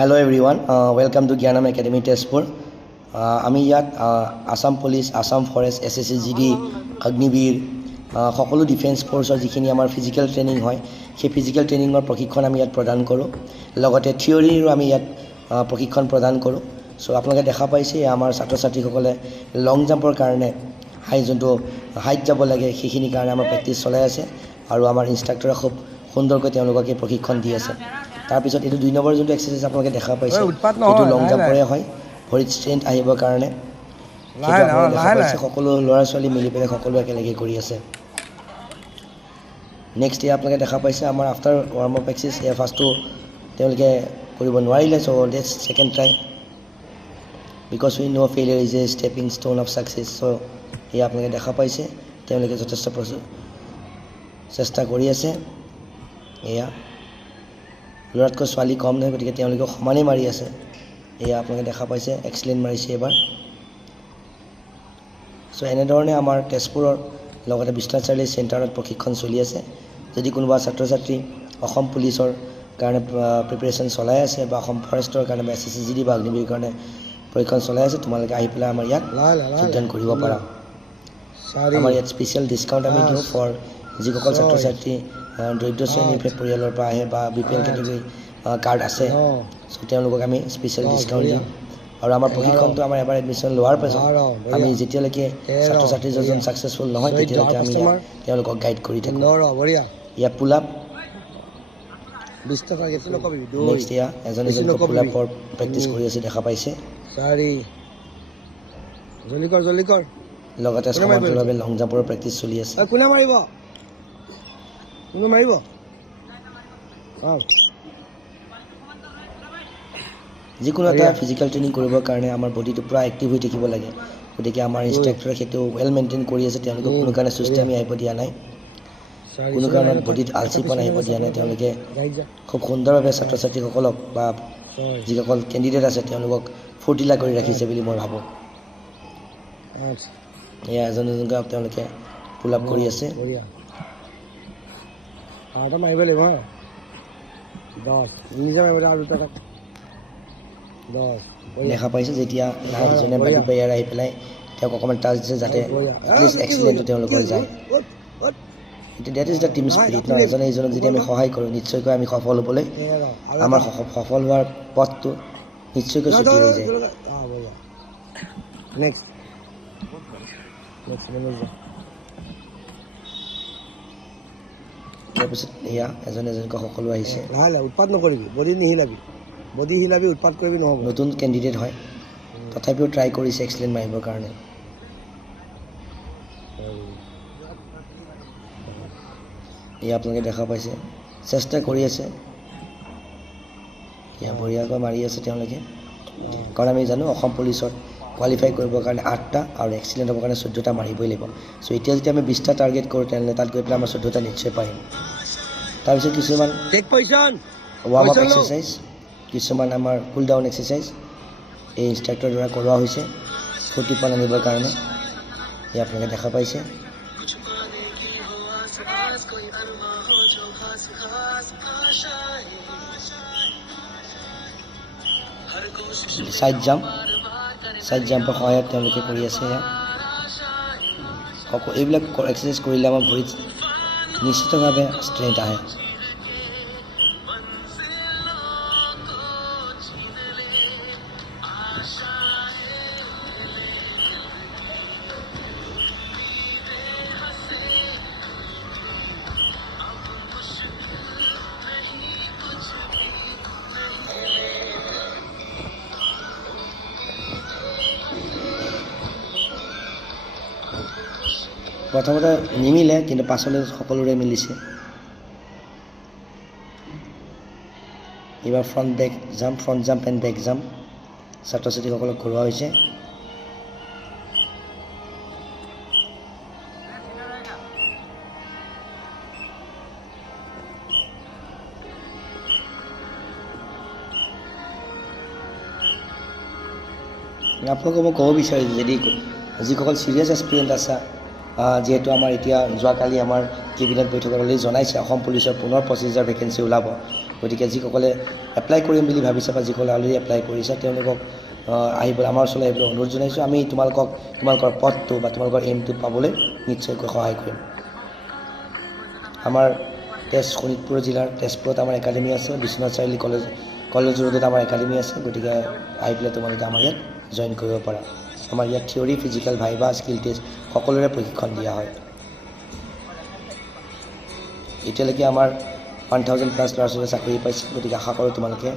Hello everyone, welcome to Gyanam Academy Tezpur. আমি ইয়াত Assam police, Assam forest, SSCGD, Agniveer সকলো defence ফ'ৰ্চৰ যিখিনি আমাৰ ফিজিকেল ট্ৰেইনিং হয় সেই ফিজিকেল ট্ৰেইনিঙৰ প্ৰশিক্ষণ আমি ইয়াত প্ৰদান কৰোঁ। লগতে থিয়ৰীৰো আমি ইয়াত প্ৰশিক্ষণ প্ৰদান কৰোঁ। চ' আপোনালোকে দেখা পাইছে আমাৰ ছাত্ৰ ছাত্ৰীসকলে লং জাম্পৰ কাৰণে যোনটো হাইট যাব লাগে সেইখিনিৰ কাৰণে আমাৰ প্ৰেক্টিছ চলাই আছে আৰু আমাৰ ইনষ্ট্ৰাক্টৰে খুব সুন্দৰকৈ তেওঁলোককে প্ৰশিক্ষণ দি আছে। তাৰপিছত এইটো 2 নম্বৰ যোনটো এক্সাৰচাইজ আপোনালোকে দেখা পাইছে এইটো লং জাম্পৰে হয়, ভৰিত ষ্ট্ৰেংথ আহিবৰ কাৰণে। সকলো ল'ৰা ছোৱালী মিলি পেলাই সকলো একেলগে কৰি আছে। নেক্সট ইয়াত আপোনালোকে দেখা পাইছে আমাৰ আফটাৰ ৱাৰ্ম আপ এক্সাৰচাইজ ইয়াৰ ফাৰ্ষ্টটো তেওঁলোকে কৰিব নোৱাৰিলে, so' let's second try because we know' failure is a stepping stone of success. So' এয়া আপোনালোকে দেখা পাইছে তেওঁলোকে যথেষ্ট চেষ্টা কৰি আছে। এয়া ল'ৰাতকৈ ছোৱালী কম নহয়, গতিকে তেওঁলোকে সমানেই মাৰি আছে। এয়া আপোনালোকে দেখা পাইছে এক্সিলেণ্ট মাৰিছে এবাৰ। চ' এনেধৰণে আমাৰ তেজপুৰৰ লগতে বিশ্বনাথ চাৰিআলি চেণ্টাৰত প্ৰশিক্ষণ চলি আছে। যদি কোনোবা ছাত্ৰ ছাত্ৰী অসম পুলিচৰ কাৰণে প্ৰিপেৰেশ্যন চলাই আছে বা অসম ফৰেষ্টৰ কাৰণে বা SSCGD বা অগ্নিবীৰ কাৰণে প্ৰশিক্ষণ চলাই আছে, তোমালোকে আহি পেলাই আমাৰ ইয়াত যোগদান কৰিব পাৰা। আমাৰ ইয়াত স্পেচিয়েল ডিছকাউণ্ট আমি দিওঁ ফৰ যিসকল ছাত্ৰ ছাত্ৰী দৰিদ্ৰ শ্ৰেণীৰ পৰিয়ালৰ পৰা আহে বা BPL কেটেগৰী কাৰ্ড আছে, চ' তেওঁলোকক আমি স্পেচিয়েল ডিছকাউণ্ট দিওঁ। আৰু আমাৰ প্ৰশিক্ষণটো আমাৰ এবাৰ এডমিশ্যন লোৱাৰ পাছত আমি যেতিয়ালৈকে ছাত্ৰ ছাত্ৰীজন ছাকচেছফুল নহয় তেতিয়ালৈকে আমি তেওঁলোকক গাইড কৰি থাকোঁ। ইয়াত পুল আপ, নেক্সট এয়া এজন পুল আপৰ প্ৰেক্টিছ কৰি আছে দেখা পাইছে। লগতে সমান্তৰালভাৱে লং জাম্পৰ প্ৰেক্টিছ চলি আছে। যিকোনো এটা ফিজিকেল ট্ৰেইনিং কৰিবৰ কাৰণে আমাৰ বডিটো পূৰা এক্টিভ হৈ থাকিব লাগে, গতিকে আমাৰ ইনষ্ট্ৰাক্টৰে সেইটো ৱেল মেইনটেইন কৰি আছে। তেওঁলোকে কোনো কাৰণে সুস্থামি আহিব দিয়া নাই, কোনো কাৰণত বডিত আলচিপন আহিব দিয়া নাই। তেওঁলোকে খুব সুন্দৰভাৱে ছাত্ৰ ছাত্ৰীসকলক বা যিসকল কেণ্ডিডেট আছে তেওঁলোকক ফূৰ্তিলা কৰি ৰাখিছে বুলি মই ভাবোঁ। এয়া এজন এজনকৈ তেওঁলোকে পুল আপ কৰি আছে। দেখা পাইছে যেতিয়া ইজনে বাকী প্লেয়াৰ আহি পেলাই তেওঁক অকণমান টাচ দিছে যাতে এটলিষ্ট এক্সিলেণ্টটো তেওঁলোকৰ যায়। এতিয়া that is the team spirit ন। এজনে ইজনক যদি আমি সহায় কৰোঁ নিশ্চয়কৈ আমি সফল হ'বলৈ আমাৰ সফল হোৱাৰ পথটো নিশ্চয়কৈ ছুটি হৈ যায়। তাৰপিছত এয়া এজন এজনকৈ সকলো আহিছে। উৎপাত নকৰিবি, বডি নিহিলাবি, বডি হিলাবি, উৎপাত কৰিবি নহ'ব। নতুন কেণ্ডিডেট হয় তথাপিও ট্ৰাই কৰিছে এক্সিলেণ্ট মাৰিবৰ কাৰণে। এয়া আপোনালোকে দেখা পাইছে চেষ্টা কৰি আছে। এয়া বঢ়িয়াকৈ মাৰি আছে তেওঁলোকে, কাৰণ আমি জানো অসম পুলিচত কোৱালিফাই কৰিবৰ কাৰণে 8টা আৰু এক্সিলেণ্ট হ'বৰ কাৰণে 14টা মাৰিবই লাগিব। চ' এতিয়া যদি আমি 20টা টাৰ্গেট কৰোঁ তেনেহ'লে তাত গৈ পেলাই আমাৰ 14টা নিশ্চয় পাৰিম। তাৰপিছত কিছুমান ৱাৰ্ম আপ এক্সাৰচাইজ, কিছুমান আমাৰ কুল ডাউন এক্সাৰচাইজ এই ইনষ্ট্ৰাক্টৰৰ দ্বাৰা কৰোৱা হৈছে ফূৰ্তিপন আনিবৰ কাৰণে। এয়া আপোনালোকে দেখা পাইছে। ছাইড জাম্পৰ সহায়ত তেওঁলোকে কৰি আছে। এইবিলাক এক্সাৰচাইজ কৰিলে আমাৰ ভৰিত নিশ্চিতভাৱে ষ্ট্ৰেংথ আহে। প্ৰথমতে নিমিলে কিন্তু পাছলৈ সকলোৰে মিলিছে। এইবাৰ front jump and back jump ছাত্ৰ ছাত্ৰীসকলক কৰোৱা হৈছে। আপোনালোকক মই ক'ব বিচাৰিছোঁ যদি যিসকল ছিৰিয়াছ এক্সপিৰিয়েঞ্চ আছে, যিহেতু আমাৰ এতিয়া যোৱাকালি আমাৰ কেবিনেট বৈঠকত অলৰেডি জনাইছে অসম পুলিচৰ পুনৰ 25,000 ভেকেঞ্চি ওলাব। গতিকে যিসকলে এপ্লাই কৰিম বুলি ভাবিছে বা যিসকলে অলৰেডি এপ্লাই কৰিছে তেওঁলোকক আহিবলৈ আমাৰ ওচৰলৈ আহিবলৈ অনুৰোধ জনাইছোঁ। আমি তোমালোকৰ পদটো বা তোমালোকৰ এইমটো পাবলৈ নিশ্চয়কৈ সহায় কৰিম। আমাৰ শোণিতপুৰ জিলাৰ তেজপুৰত আমাৰ একাডেমি আছে, বিশ্বনাথ চাৰিআলি কলেজ ৰোডত আমাৰ একাডেমি আছে। গতিকে আহি পেলাই তোমালোকে আমাৰ ইয়াত জইন কৰিব পাৰা। আমাৰ ইয়াত theory, physical, viva, skill test সকলোৰে প্ৰশিক্ষণ দিয়া হয়। এতিয়ালৈকে আমাৰ 1000+ ল'ৰা ছোৱালীয়ে চাকৰি পাইছে। গতিকে আশা কৰোঁ তোমালোকে